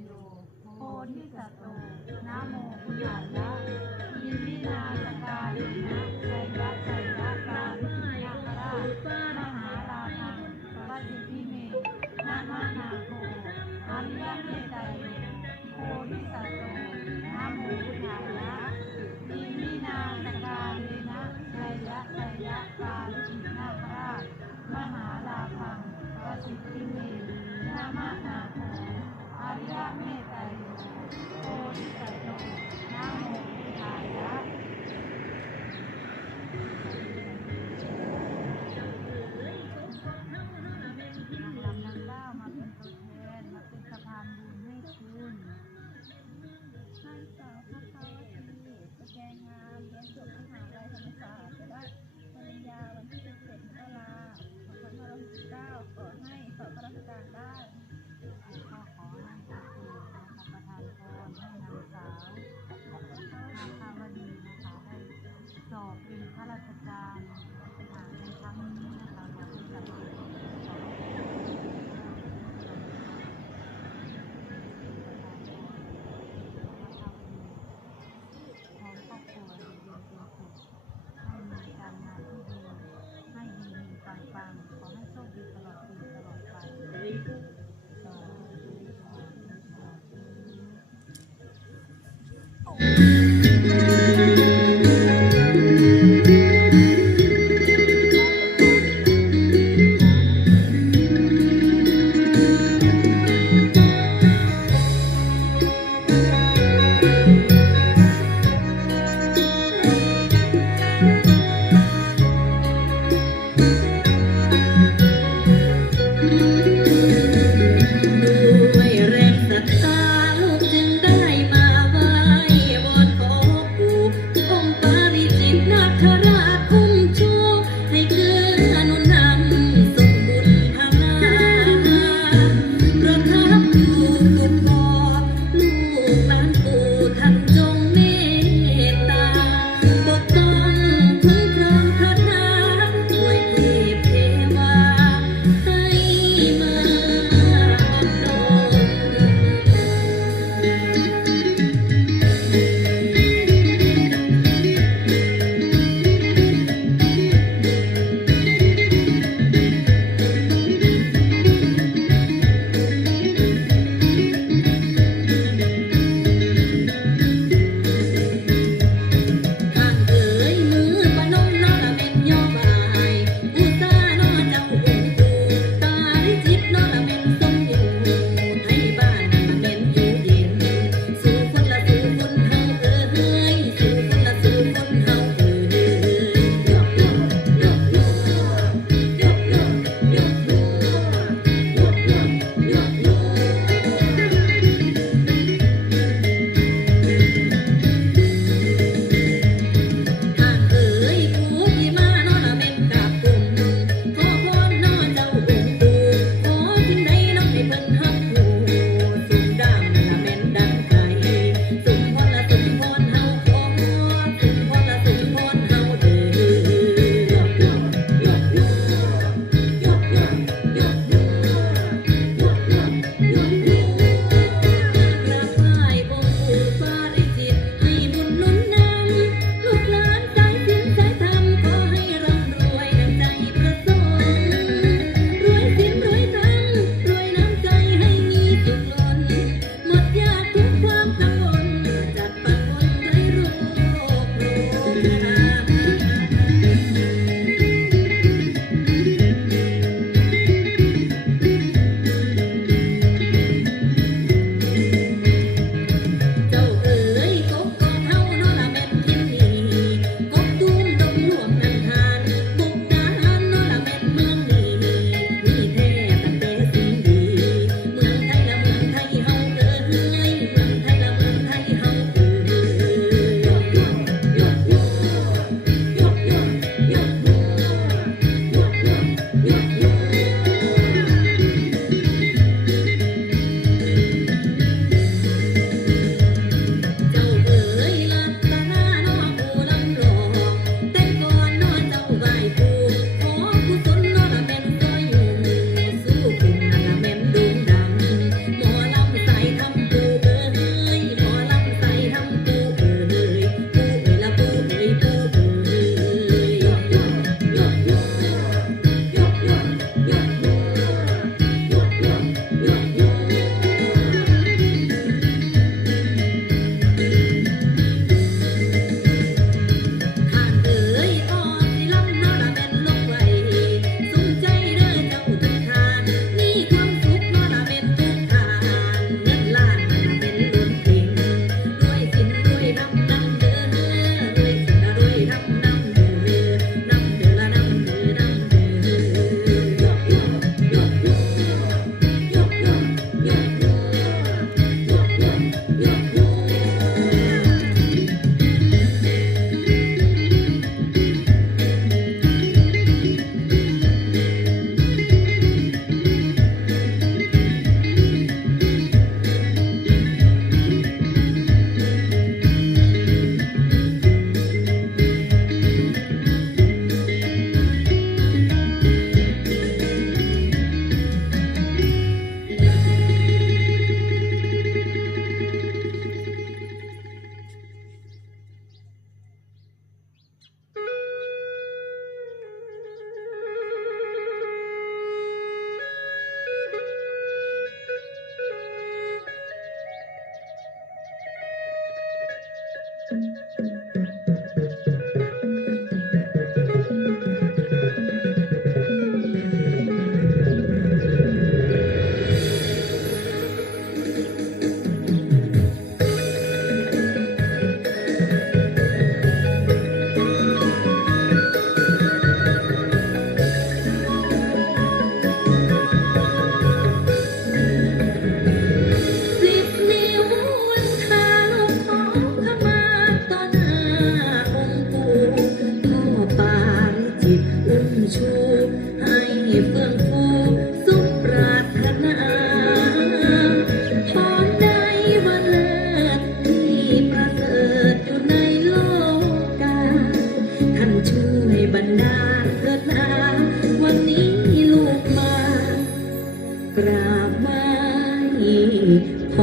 โยโพธิสัตโตนะโมพุทธา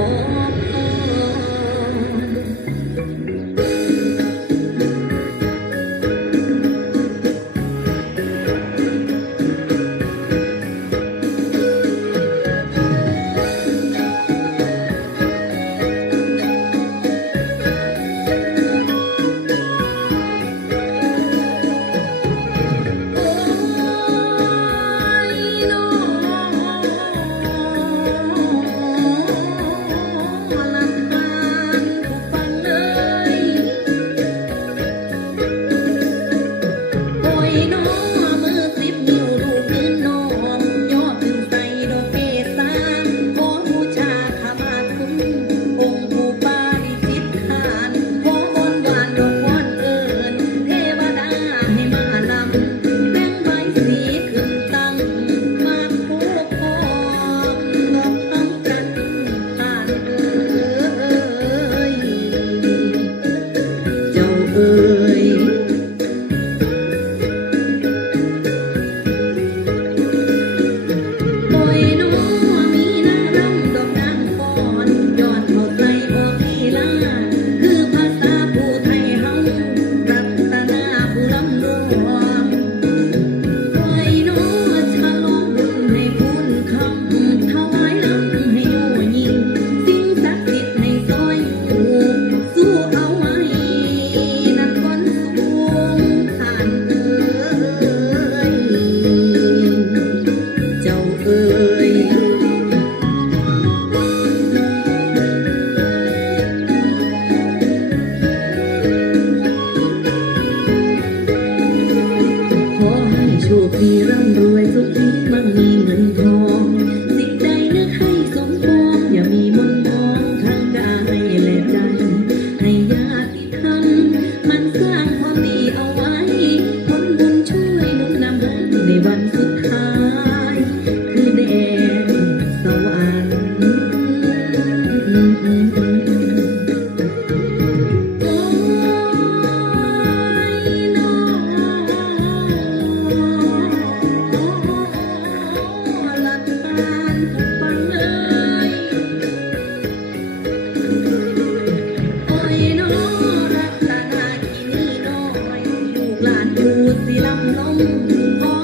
Oh. สีลำนมพอ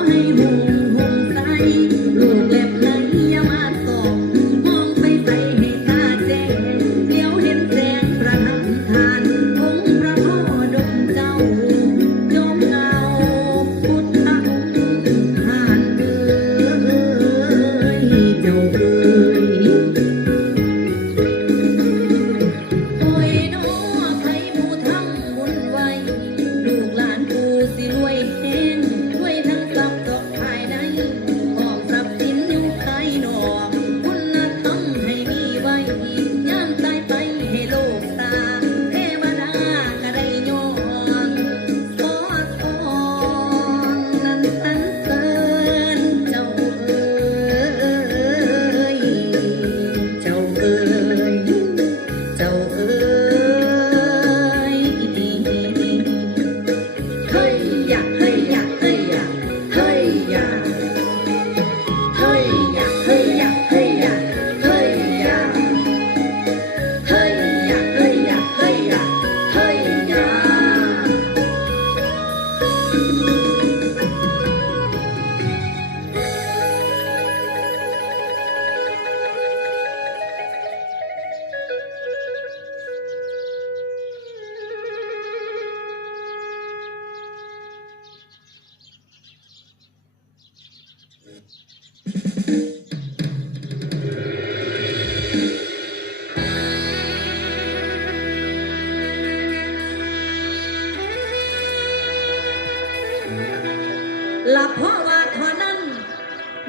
หลับพราว่าเท่นั้น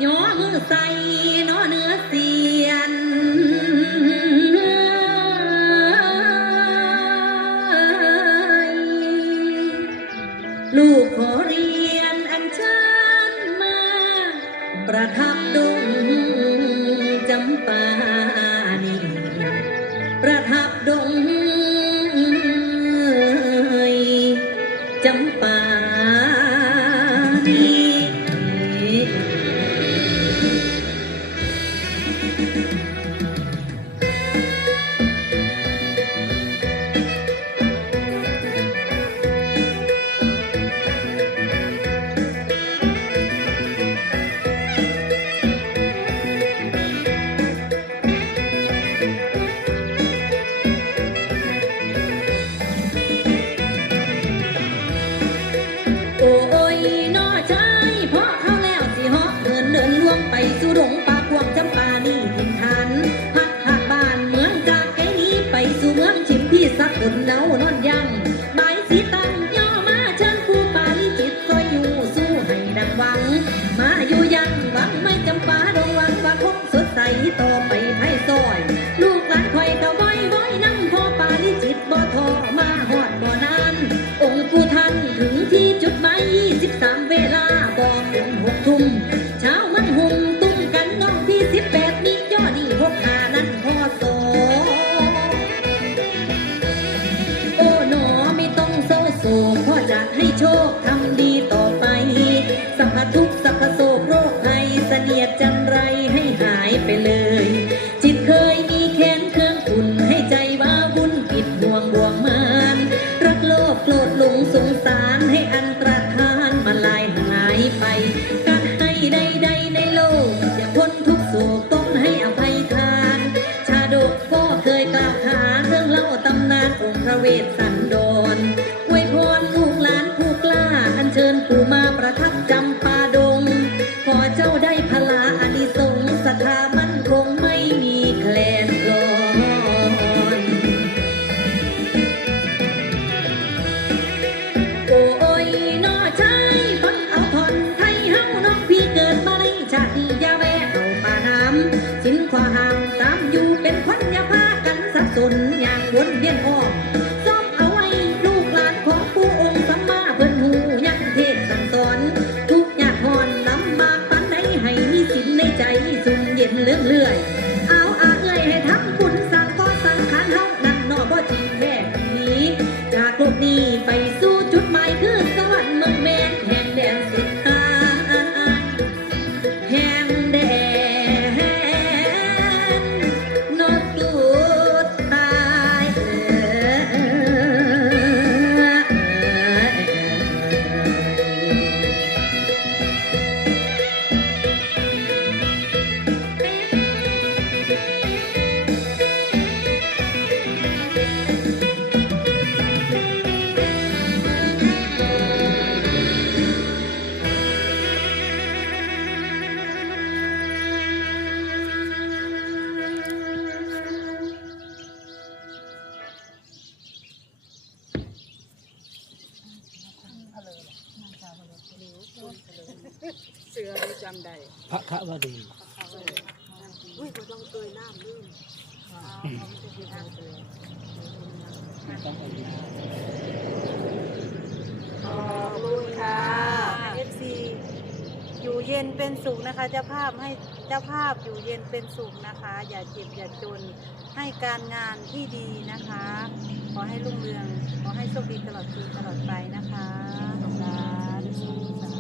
ย้อมือใส่น้อเนื้อเสียน ลูกขอเรียนอันเชิญมา ประทับดู pa เรื่อย พระควดีอุ้ยก็ต้องเตยน้ำลื่นองขอบคุณค่ะ FC อยู่เย็นเป็นสุขนะคะเจ้าภาพให้เจ้าภาพอยู่เย็นเป็นสุขนะคะ อย่าเจ็บอย่าจนให้การงานที่ดีนะคะ ขอให้รุ่งเรือง ขอให้โชคดีตลอดปีตลอดไปนะคะสาธุ